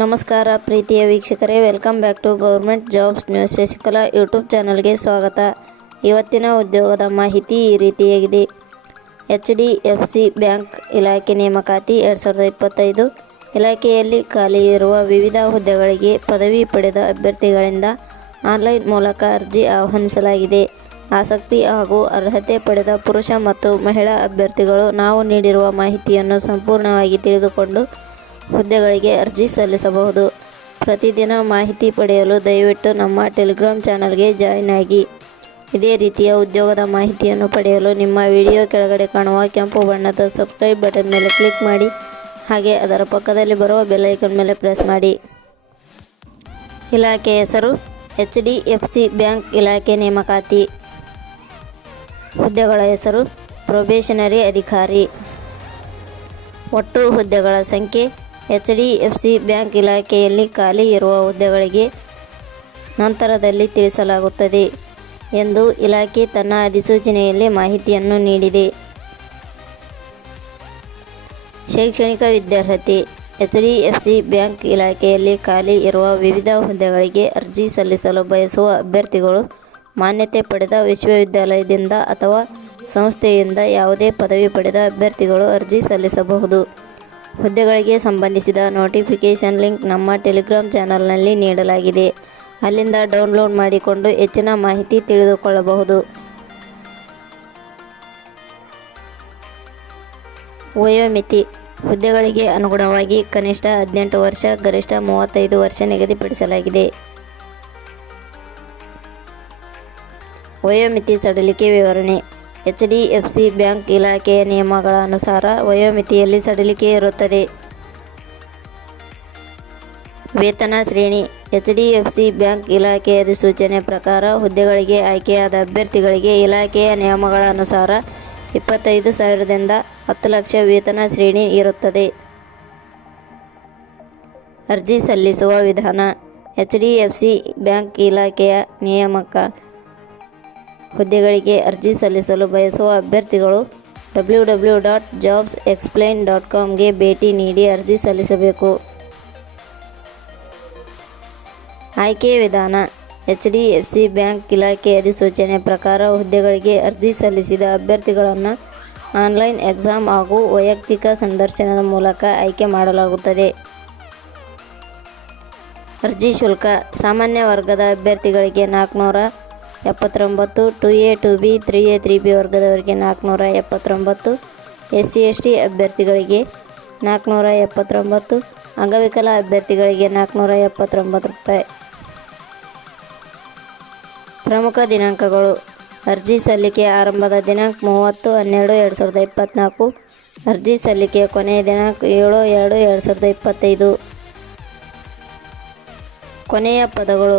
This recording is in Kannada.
ನಮಸ್ಕಾರ ಪ್ರೀತಿಯ ವೀಕ್ಷಕರೇ welcome back to government jobs news Shashikala YouTube ಚಾನಲ್ಗೆ ಸ್ವಾಗತ. ಇವತ್ತಿನ ಉದ್ಯೋಗದ ಮಾಹಿತಿ ಈ ರೀತಿಯಾಗಿದೆ. H D F C bank ಇಲಾಖೆ ನೇಮಕಾತಿ ಎರಡು ಸಾವಿರದ ಇಪ್ಪತ್ತೈದು ಇಲಾಖೆಯಲ್ಲಿ ಖಾಲಿ ಇರುವ ವಿವಿಧ ಹುದ್ದೆಗಳಿಗೆ ಪದವಿ ಪಡೆದ ಅಭ್ಯರ್ಥಿಗಳಿಂದ ಆನ್ಲೈನ್ ಮೂಲಕ ಅರ್ಜಿ ಆಹ್ವಾನಿಸಲಾಗಿದೆ. ಆಸಕ್ತಿ ಹಾಗೂ ಅರ್ಹತೆ ಪಡೆದ ಪುರುಷ ಮತ್ತು ಮಹಿಳಾ ಅಭ್ಯರ್ಥಿಗಳು ನಾವು ನೀಡಿರುವ ಮಾಹಿತಿಯನ್ನು ಸಂಪೂರ್ಣವಾಗಿ ತಿಳಿದುಕೊಂಡು ಹುದ್ದೆಗಳಿಗೆ ಅರ್ಜಿ ಸಲ್ಲಿಸಬಹುದು. ಪ್ರತಿದಿನ ಮಾಹಿತಿ ಪಡೆಯಲು ದಯವಿಟ್ಟು ನಮ್ಮ ಟೆಲಿಗ್ರಾಮ್ ಚಾನಲ್ಗೆ ಜಾಯಿನ್ ಆಗಿ. ಇದೇ ರೀತಿಯ ಉದ್ಯೋಗದ ಮಾಹಿತಿಯನ್ನು ಪಡೆಯಲು ನಿಮ್ಮ ವಿಡಿಯೋ ಕೆಳಗಡೆ ಕಾಣುವ ಕೆಂಪು ಬಣ್ಣದ ಸಬ್ಸ್ಕ್ರೈಬ್ ಬಟನ್ ಮೇಲೆ ಕ್ಲಿಕ್ ಮಾಡಿ. ಹಾಗೆ ಅದರ ಪಕ್ಕದಲ್ಲಿ ಬರುವ ಬೆಲ್ ಐಕನ್ ಮೇಲೆ ಪ್ರೆಸ್ ಮಾಡಿ. ಇಲಾಖೆ ಹೆಸರು H D F C bank ಇಲಾಖೆ ನೇಮಕಾತಿ. ಹುದ್ದೆಗಳ ಹೆಸರು ಪ್ರೊಬೇಷನರಿ ಅಧಿಕಾರಿ. ಒಟ್ಟು ಹುದ್ದೆಗಳ ಸಂಖ್ಯೆ H D F C bank ಇಲಾಖೆಯಲ್ಲಿ ಖಾಲಿ ಇರುವ ಹುದ್ದೆಗಳಿಗೆ ನಂತರದಲ್ಲಿ ತಿಳಿಸಲಾಗುತ್ತದೆ ಎಂದು ಇಲಾಖೆ ತನ್ನ ಅಧಿಸೂಚನೆಯಲ್ಲಿ ಮಾಹಿತಿಯನ್ನು ನೀಡಿದೆ. ಶೈಕ್ಷಣಿಕ ವಿದ್ಯಾರ್ಹತೆ H D F C bank ಇಲಾಖೆಯಲ್ಲಿ ಖಾಲಿ ಇರುವ ವಿವಿಧ ಹುದ್ದೆಗಳಿಗೆ ಅರ್ಜಿ ಸಲ್ಲಿಸಲು ಬಯಸುವ ಅಭ್ಯರ್ಥಿಗಳು ಮಾನ್ಯತೆ ಪಡೆದ ವಿಶ್ವವಿದ್ಯಾಲಯದಿಂದ ಅಥವಾ ಸಂಸ್ಥೆಯಿಂದ ಯಾವುದೇ ಪದವಿ ಪಡೆದ ಅಭ್ಯರ್ಥಿಗಳು ಅರ್ಜಿ ಸಲ್ಲಿಸಬಹುದು. ಹುದ್ದೆಗಳಿಗೆ ಸಂಬಂಧಿಸಿದ ನೋಟಿಫಿಕೇಷನ್ ಲಿಂಕ್ ನಮ್ಮ ಟೆಲಿಗ್ರಾಮ್ ಚಾನಲ್ನಲ್ಲಿ ನೀಡಲಾಗಿದೆ. ಅಲ್ಲಿಂದ ಡೌನ್ಲೋಡ್ ಮಾಡಿಕೊಂಡು ಹೆಚ್ಚಿನ ಮಾಹಿತಿ ತಿಳಿದುಕೊಳ್ಳಬಹುದು. ವಯೋಮಿತಿ ಹುದ್ದೆಗಳಿಗೆ ಅನುಗುಣವಾಗಿ ಕನಿಷ್ಠ ಹದಿನೆಂಟು ವರ್ಷ, ಗರಿಷ್ಠ ಮೂವತ್ತೈದು ವರ್ಷ ನಿಗದಿಪಡಿಸಲಾಗಿದೆ. ವಯೋಮಿತಿ ಸಡಿಲಿಕೆ ವಿವರಣೆ. H D F C bank ಇಲಾಖೆಯ ನಿಯಮಗಳ ಅನುಸಾರ ವಯೋಮಿತಿಯಲ್ಲಿ ಸಡಿಲಿಕೆ ಇರುತ್ತದೆ. ವೇತನ ಶ್ರೇಣಿ. H D F C bank ಇಲಾಖೆಯ ಅಧಿಸೂಚನೆ ಪ್ರಕಾರ ಹುದ್ದೆಗಳಿಗೆ ಆಯ್ಕೆಯಾದ ಅಭ್ಯರ್ಥಿಗಳಿಗೆ ಇಲಾಖೆಯ ನಿಯಮಗಳ ಅನುಸಾರ ಇಪ್ಪತ್ತೈದು ಸಾವಿರದಿಂದ ಹತ್ತು ಲಕ್ಷ ವೇತನ ಶ್ರೇಣಿ ಇರುತ್ತದೆ. ಅರ್ಜಿ ಸಲ್ಲಿಸುವ ವಿಧಾನ. H D F C bank ಇಲಾಖೆಯ ನಿಯಾಮಕ ಹುದ್ದೆಗಳಿಗೆ ಅರ್ಜಿ ಸಲ್ಲಿಸಲು ಬಯಸುವ ಅಭ್ಯರ್ಥಿಗಳು W W dot jobs explain dot ಕಾಮ್ಗೆ ಭೇಟಿ ನೀಡಿ ಅರ್ಜಿ ಸಲ್ಲಿಸಬೇಕು. ಆಯ್ಕೆ ವಿಧಾನ, H D F C bank ಇಲಾಖೆ ಅಧಿಸೂಚನೆ ಪ್ರಕಾರ ಹುದ್ದೆಗಳಿಗೆ ಅರ್ಜಿ ಸಲ್ಲಿಸಿದ ಅಭ್ಯರ್ಥಿಗಳನ್ನು ಆನ್ಲೈನ್ ಎಕ್ಸಾಮ್ ಹಾಗೂ ವೈಯಕ್ತಿಕ ಸಂದರ್ಶನದ ಮೂಲಕ ಆಯ್ಕೆ ಮಾಡಲಾಗುತ್ತದೆ. ಅರ್ಜಿ ಶುಲ್ಕ, ಸಾಮಾನ್ಯ ವರ್ಗದ ಅಭ್ಯರ್ಥಿಗಳಿಗೆ ನಾಲ್ಕುನೂರ ಎಪ್ಪತ್ತೊಂಬತ್ತು, two A, two B, three A, three B ವರ್ಗದವರಿಗೆ ನಾಲ್ಕುನೂರ ಎಪ್ಪತ್ತೊಂಬತ್ತು ಎಸ್ ಸಿ ಎಸ್ ಟಿ ಅಭ್ಯರ್ಥಿಗಳಿಗೆ ನಾಲ್ಕುನೂರ ಎಪ್ಪತ್ತೊಂಬತ್ತು, ಅಂಗವಿಕಲ ಅಭ್ಯರ್ಥಿಗಳಿಗೆ ನಾಲ್ಕುನೂರ ಎಪ್ಪತ್ತೊಂಬತ್ತು ರೂಪಾಯಿ. ಪ್ರಮುಖ ದಿನಾಂಕಗಳು. ಅರ್ಜಿ ಸಲ್ಲಿಕೆ ಆರಂಭದ ದಿನಾಂಕ ಮೂವತ್ತು, ಹನ್ನೆರಡು, ಎರಡು ಸಾವಿರದ ಇಪ್ಪತ್ತ್ನಾಲ್ಕು ಅರ್ಜಿ ಸಲ್ಲಿಕೆಯ ಕೊನೆಯ ದಿನಾಂಕ ಏಳು, ಎರಡು ಎರಡು ಸಾವಿರದ ಇಪ್ಪತ್ತೈದು. ಕೊನೆಯ ಪದಗಳು.